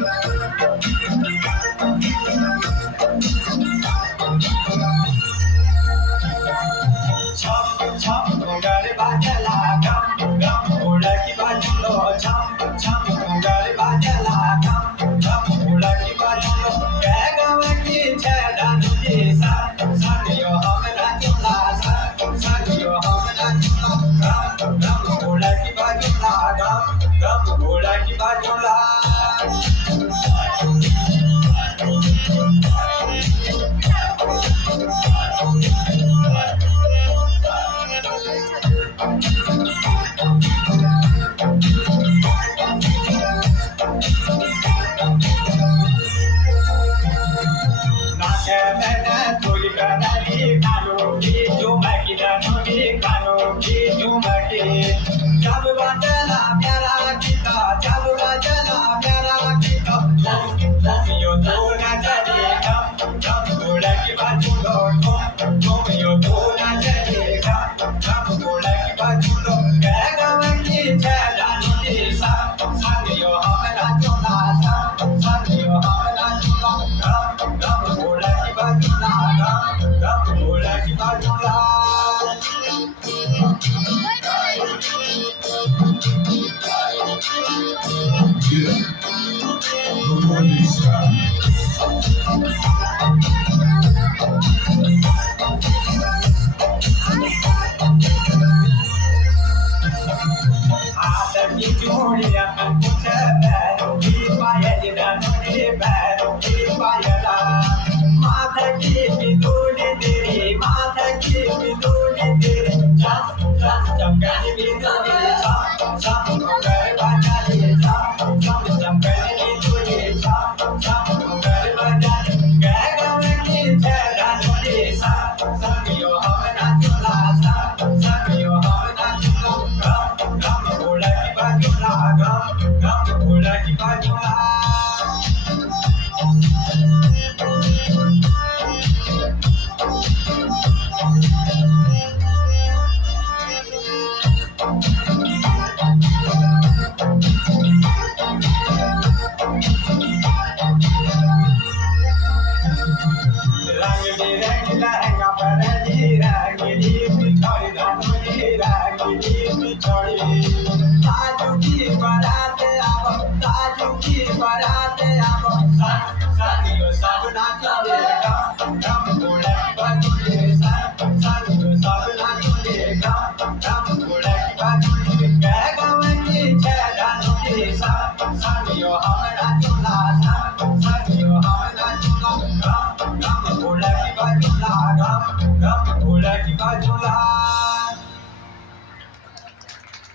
छम छम घोंगड बाजला गम गम ओळखी बाजूलो छम छम घोंगड बाजला गम गम ओळखी बाजूलो क्या गावकी छेडानुली सा सानियो हमरा चुला सा सानियो हमरा चुला गम गम ओळखी बाजूला गम गम ओळखी बाजूला जब बचला प्यारा गीता जब बचला प्यारा गीता यो तो ना चलेगा जब घोड़ा की बाजू लो तुम यो तो ना चलेगा जब घोड़ा की बाजू लो क्या गाँव की छेड़ानुली सा सानियो हमरा चुला सा सानियो हमरा चुला गम गम घोड़ा की बाजू ला गम गम घोड़ा की बाजू ला Yeah, the morning sky. आदमी जोड़िया कुछ बैरों की पायल दानुली बैरों की पायला माथा की बिंदुली तेरी माथा की बिंदुली तेरी चम चम चमकनी बिंदुली चम चम मगर बजाली चम चम चमकनी बिंदुली चम चम मगर बजाली क्या गाँव की छेड़ानुली सा सखियो हमरा चुला सा सखियो हमरा चुला गम घोड़ा की बाजूला गम घोड़ा की बाजूला रंग बिरंगी लहंगा पहनी रंगीली पिछड़ी धनुली रंगीली पिछड़ी ताजू की बारात आव ताजू की बारात आव सानियो सब नाचेगा गम घोड़ा की बाजूले सानियो सब नाचेगा गम घोड़ा की बाजूले क्या गाँव की छेड़ानुली सा सानियो हमरा चुला सा सानियो हमरा चुला गम घोड़ा की बाजूला गम घोड़ा की बाजूला